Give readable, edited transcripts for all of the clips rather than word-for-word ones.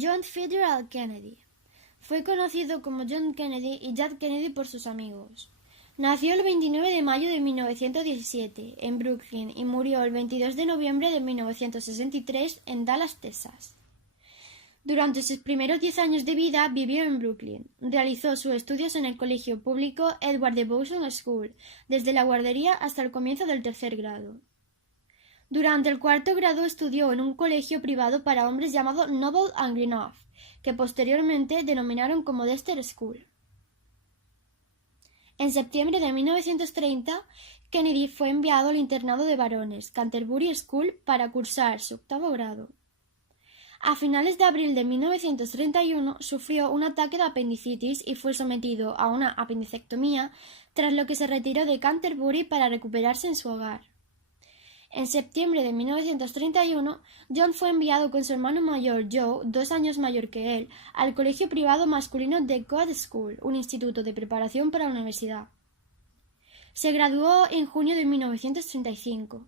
John Fitzgerald Kennedy. Fue conocido como John Kennedy y Jack Kennedy por sus amigos. Nació el 29 de mayo de 1917 en Brooklyn y murió el 22 de noviembre de 1963 en Dallas, Texas. Durante sus primeros 10 años de vida vivió en Brooklyn. Realizó sus estudios en el colegio público Edward de Bowson School, desde la guardería hasta el comienzo del tercer grado. Durante el cuarto grado estudió en un colegio privado para hombres llamado Noble and Greenough, que posteriormente denominaron como Dexter School. En septiembre de 1930, Kennedy fue enviado al internado de varones, Canterbury School, para cursar su octavo grado. A finales de abril de 1931 sufrió un ataque de apendicitis y fue sometido a una apendicectomía, tras lo que se retiró de Canterbury para recuperarse en su hogar. En septiembre de 1931, John fue enviado con su hermano mayor Joe, 2 años mayor que él, al colegio privado masculino de Coed School, un instituto de preparación para la universidad. Se graduó en junio de 1935.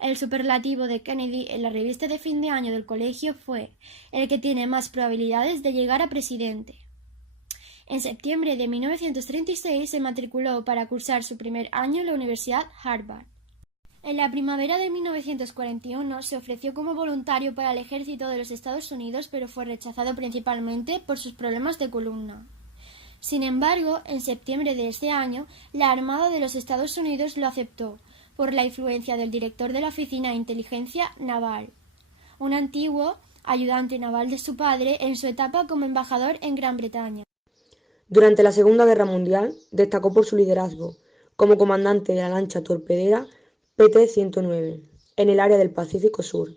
El superlativo de Kennedy en la revista de fin de año del colegio fue el que tiene más probabilidades de llegar a presidente. En septiembre de 1936 se matriculó para cursar su primer año en la Universidad Harvard. En la primavera de 1941 se ofreció como voluntario para el ejército de los Estados Unidos, pero fue rechazado principalmente por sus problemas de columna. Sin embargo, en septiembre de ese año, la Armada de los Estados Unidos lo aceptó, por la influencia del director de la Oficina de Inteligencia Naval, un antiguo ayudante naval de su padre en su etapa como embajador en Gran Bretaña. Durante la Segunda Guerra Mundial destacó por su liderazgo como comandante de la lancha torpedera PT-109 en el área del Pacífico Sur.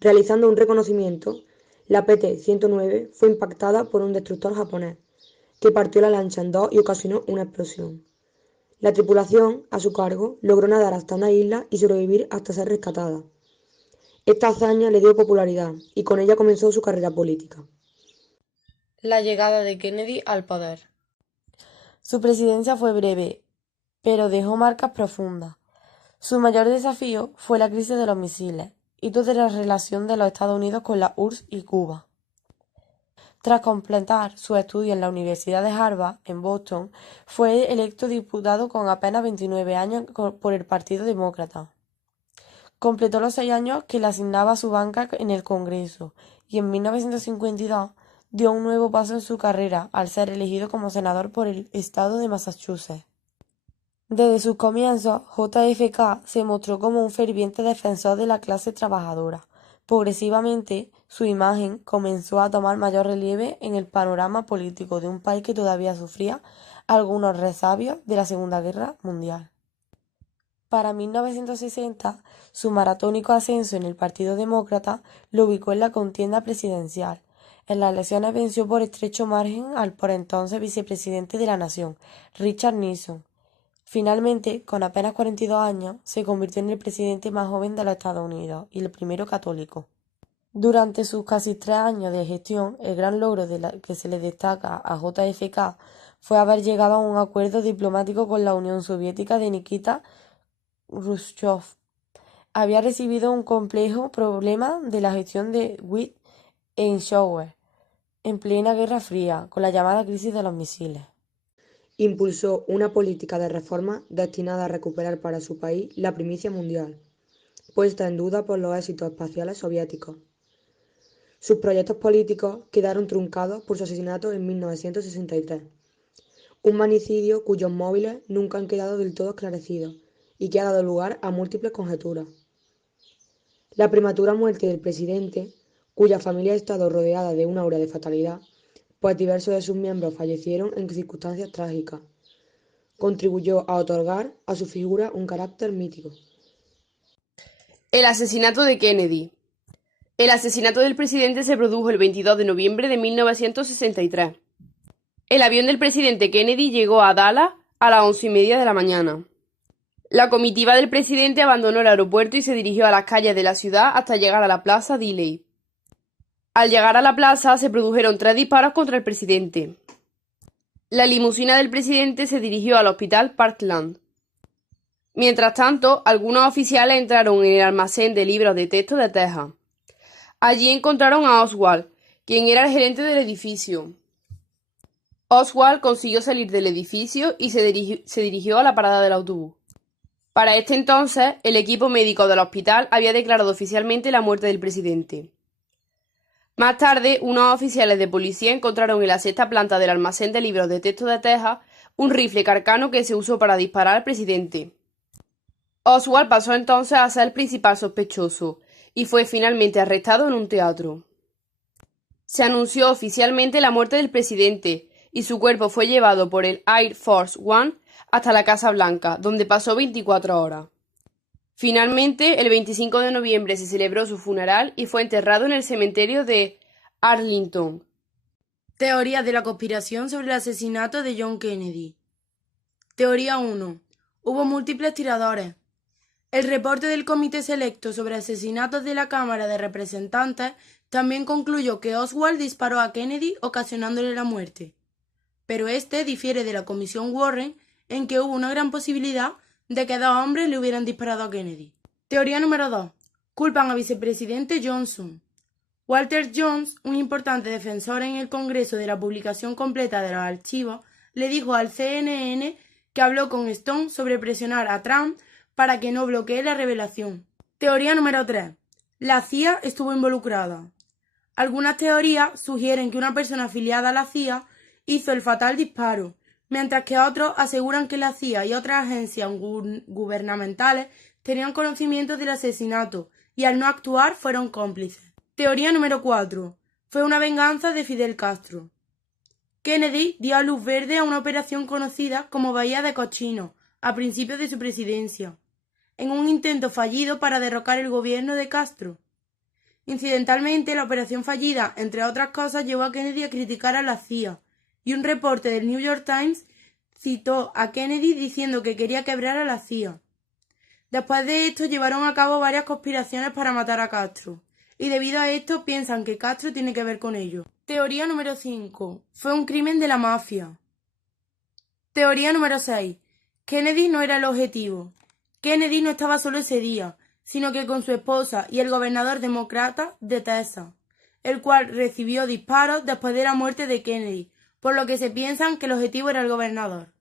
Realizando un reconocimiento, la PT-109 fue impactada por un destructor japonés, que partió la lancha en dos y ocasionó una explosión. La tripulación, a su cargo, logró nadar hasta una isla y sobrevivir hasta ser rescatada. Esta hazaña le dio popularidad y con ella comenzó su carrera política. La llegada de Kennedy al poder. Su presidencia fue breve, pero dejó marcas profundas. Su mayor desafío fue la crisis de los misiles, hito de la relación de los Estados Unidos con la URSS y Cuba. Tras completar sus estudios en la Universidad de Harvard, en Boston, fue electo diputado con apenas 29 años por el Partido Demócrata. Completó los 6 años que le asignaba su banca en el Congreso y en 1952 dio un nuevo paso en su carrera al ser elegido como senador por el estado de Massachusetts. Desde sus comienzos, JFK se mostró como un ferviente defensor de la clase trabajadora. Progresivamente, su imagen comenzó a tomar mayor relieve en el panorama político de un país que todavía sufría algunos resabios de la Segunda Guerra Mundial. Para 1960, su maratónico ascenso en el Partido Demócrata lo ubicó en la contienda presidencial. En las elecciones venció por estrecho margen al por entonces vicepresidente de la nación, Richard Nixon. Finalmente, con apenas 42 años, se convirtió en el presidente más joven de los Estados Unidos y el primero católico. Durante sus casi 3 años de gestión, el gran logro que se le destaca a JFK fue haber llegado a un acuerdo diplomático con la Unión Soviética de Nikita Khrushchev. Había recibido un complejo problema de la gestión de Eisenhower en plena Guerra Fría, con la llamada crisis de los misiles. Impulsó una política de reforma destinada a recuperar para su país la primicia mundial, puesta en duda por los éxitos espaciales soviéticos. Sus proyectos políticos quedaron truncados por su asesinato en 1963, un magnicidio cuyos móviles nunca han quedado del todo esclarecidos y que ha dado lugar a múltiples conjeturas. La prematura muerte del presidente, cuya familia ha estado rodeada de una aura de fatalidad, pues diversos de sus miembros fallecieron en circunstancias trágicas, contribuyó a otorgar a su figura un carácter mítico. El asesinato de Kennedy. El asesinato del presidente se produjo el 22 de noviembre de 1963. El avión del presidente Kennedy llegó a Dallas a las 11:30 de la mañana. La comitiva del presidente abandonó el aeropuerto y se dirigió a las calles de la ciudad hasta llegar a la Plaza Dealey. Al llegar a la plaza se produjeron 3 disparos contra el presidente. La limusina del presidente se dirigió al Hospital Parkland. Mientras tanto, algunos oficiales entraron en el almacén de libros de texto de Texas. Allí encontraron a Oswald, quien era el gerente del edificio. Oswald consiguió salir del edificio y se dirigió a la parada del autobús. Para este entonces, el equipo médico del hospital había declarado oficialmente la muerte del presidente. Más tarde, unos oficiales de policía encontraron en la sexta planta del almacén de libros de texto de Texas un rifle carcano que se usó para disparar al presidente. Oswald pasó entonces a ser el principal sospechoso y fue finalmente arrestado en un teatro. Se anunció oficialmente la muerte del presidente y su cuerpo fue llevado por el Air Force One hasta la Casa Blanca, donde pasó 24 horas. Finalmente, el 25 de noviembre se celebró su funeral y fue enterrado en el cementerio de Arlington. Teorías de la conspiración sobre el asesinato de John Kennedy. Teoría 1. Hubo múltiples tiradores. El reporte del Comité Selecto sobre Asesinatos de la Cámara de Representantes también concluyó que Oswald disparó a Kennedy ocasionándole la muerte. Pero este difiere de la Comisión Warren en que hubo una gran posibilidad de que 2 hombres le hubieran disparado a Kennedy. Teoría número 2. Culpan al vicepresidente Johnson. Walter Jones, un importante defensor en el Congreso de la publicación completa de los archivos, le dijo al CNN que habló con Stone sobre presionar a Trump para que no bloquee la revelación. Teoría número 3. La CIA estuvo involucrada. Algunas teorías sugieren que una persona afiliada a la CIA hizo el fatal disparo, mientras que otros aseguran que la CIA y otras agencias gubernamentales tenían conocimiento del asesinato y al no actuar fueron cómplices. Teoría número 4. Fue una venganza de Fidel Castro. Kennedy dio a luz verde a una operación conocida como Bahía de Cochinos a principios de su presidencia, en un intento fallido para derrocar el gobierno de Castro. Incidentalmente, la operación fallida, entre otras cosas, llevó a Kennedy a criticar a la CIA, y un reporte del New York Times citó a Kennedy diciendo que quería quebrar a la CIA. Después de esto, llevaron a cabo varias conspiraciones para matar a Castro, y debido a esto piensan que Castro tiene que ver con ello. Teoría número 5. Fue un crimen de la mafia. Teoría número 6. Kennedy no era el objetivo. Kennedy no estaba solo ese día, sino que con su esposa y el gobernador demócrata de Texas, el cual recibió disparos después de la muerte de Kennedy, por lo que se piensa que el objetivo era el gobernador.